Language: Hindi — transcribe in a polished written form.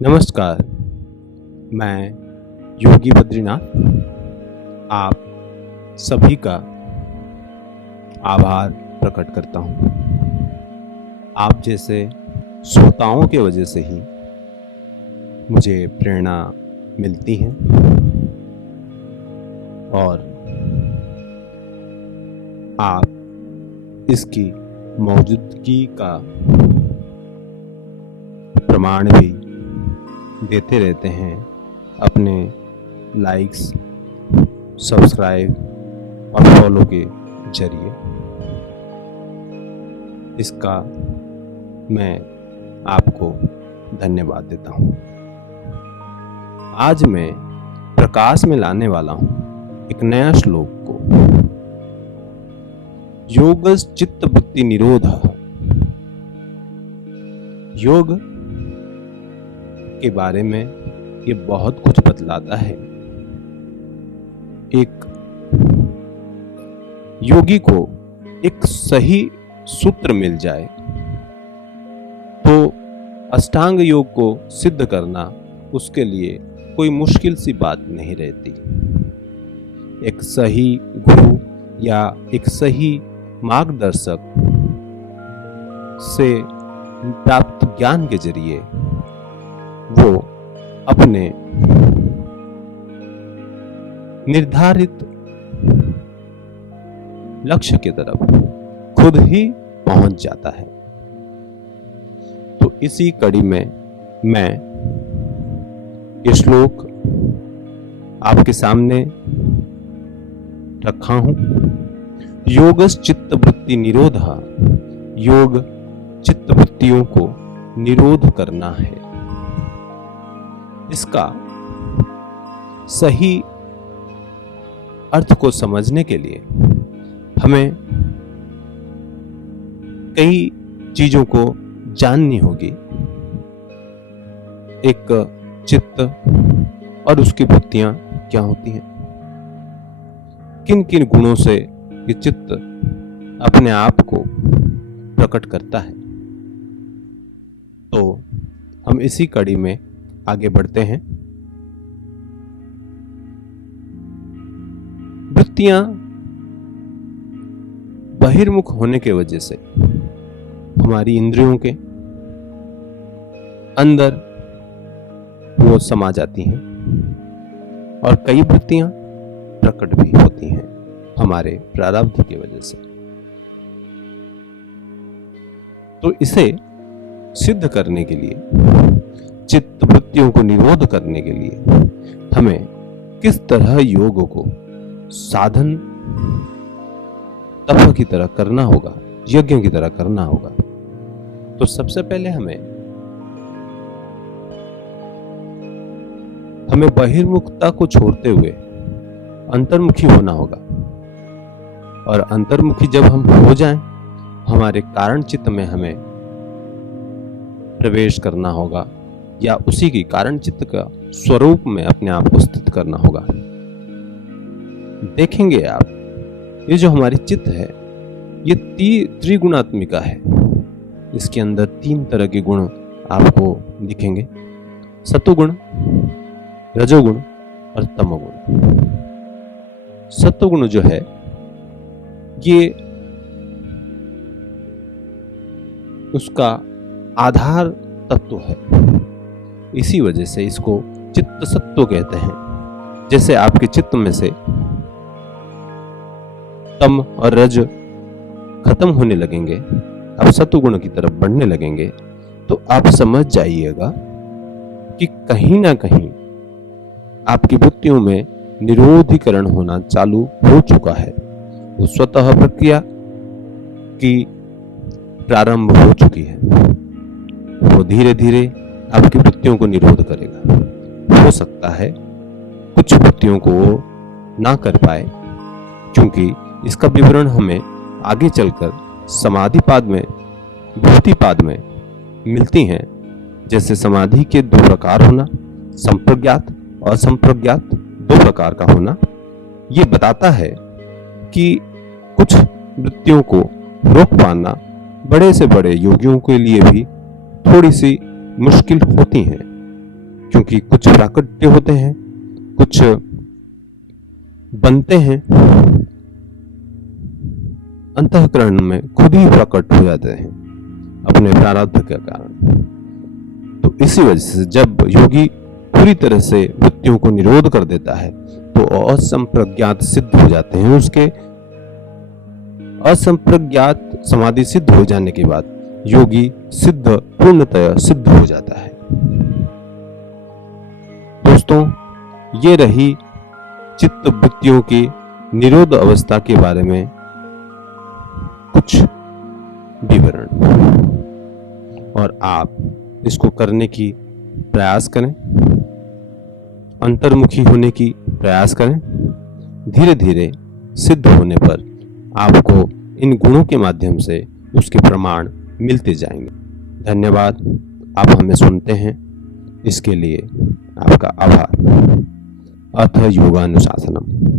नमस्कार। मैं योगी बद्रीनाथ आप सभी का आभार प्रकट करता हूँ। आप जैसे श्रोताओं के वजह से ही मुझे प्रेरणा मिलती है और आप इसकी मौजूदगी का प्रमाण भी देते रहते हैं अपने लाइक्स, सब्सक्राइब और फॉलो के जरिए। इसका मैं आपको धन्यवाद देता हूँ। आज मैं प्रकाश में लाने वाला हूँ एक नया श्लोक को। योगस् चित्तवृत्ति निरोधः। योग के बारे में ये बहुत कुछ बतलाता है। एक योगी को एक सही सूत्र मिल जाए तो अष्टांग योग को सिद्ध करना उसके लिए कोई मुश्किल सी बात नहीं रहती। एक सही गुरु या एक सही मार्गदर्शक से प्राप्त ज्ञान के जरिए वो अपने निर्धारित लक्ष्य की तरफ खुद ही पहुंच जाता है। तो इसी कड़ी में मैं ये श्लोक आपके सामने रखा हूं। योगस् चित्तवृत्ति निरोधः। योग चित्तवृत्तियों को निरोध करना है। इसका सही अर्थ को समझने के लिए हमें कई चीजों को जाननी होगी। एक चित्त और उसकी वृत्तियां क्या होती हैं, किन किन गुणों से ये चित्त अपने आप को प्रकट करता है। तो हम इसी कड़ी में आगे बढ़ते हैं। वृत्तियां बहिर्मुख होने के वजह से हमारी इंद्रियों के अंदर वो समा जाती हैं और कई वृत्तियां प्रकट भी होती हैं हमारे प्रारब्ध की वजह से। तो इसे सिद्ध करने के लिए, चित्त वृत्तियों को निरोध करने के लिए हमें किस तरह योग को साधन तप की तरह करना होगा, यज्ञ की तरह करना होगा। तो सबसे पहले हमें बहिर्मुखता को छोड़ते हुए अंतर्मुखी होना होगा। और अंतर्मुखी जब हम हो जाएं, हमारे कारण चित्त में हमें प्रवेश करना होगा या उसी की कारण चित्त का स्वरूप में अपने आप को स्थित करना होगा। देखेंगे आप, ये जो हमारी चित्त है ये त्रिगुणात्मिका है। इसके अंदर 3 तरह के गुण आपको दिखेंगे: सत्वगुण, रजोगुण और तमोगुण। सत्वगुण जो है ये उसका आधार तत्व है। इसी वजह से इसको चित्त सत्व कहते हैं। जैसे आपके चित्त में से तम और रज खत्म होने लगेंगे, आप सत्वगुण की तरफ बढ़ने लगेंगे, तो आप समझ जाइएगा कि कहीं ना कहीं आपकी वृत्तियों में निरोधीकरण होना चालू हो चुका है। वो स्वतः प्रक्रिया की प्रारंभ हो चुकी है। वो धीरे धीरे आपकी वृत्तियों को निरोध करेगा। हो सकता है कुछ वृत्तियों को वो ना कर पाए, क्योंकि इसका विवरण हमें आगे चलकर समाधि पाद में, विभूति पाद में मिलती हैं। जैसे समाधि के 2 प्रकार होना, संप्रज्ञात और संप्रज्ञात 2 प्रकार का होना, ये बताता है कि कुछ वृत्तियों को रोक पाना बड़े से बड़े योगियों के लिए भी थोड़ी सी मुश्किल होती हैं। क्योंकि कुछ प्राकट्य होते हैं, कुछ बनते हैं, अंतःकरण में खुद ही प्रकट हो जाते हैं अपने प्रारब्ध के कारण। तो इसी वजह से जब योगी पूरी तरह से वृत्तियों को निरोध कर देता है तो असंप्रज्ञात सिद्ध हो जाते हैं। उसके असंप्रज्ञात समाधि सिद्ध हो जाने के बाद योगी सिद्ध, पूर्णतया सिद्ध हो जाता है। दोस्तों, ये रही चित्त वृत्तियों की निरोध अवस्था के बारे में कुछ विवरण, और आप इसको करने की प्रयास करें, अंतर्मुखी होने की प्रयास करें। धीरे धीरे सिद्ध होने पर आपको इन गुणों के माध्यम से उसके प्रमाण मिलते जाएंगे। धन्यवाद, आप हमें सुनते हैं, इसके लिए आपका आभार। अथ योगानुशासनम।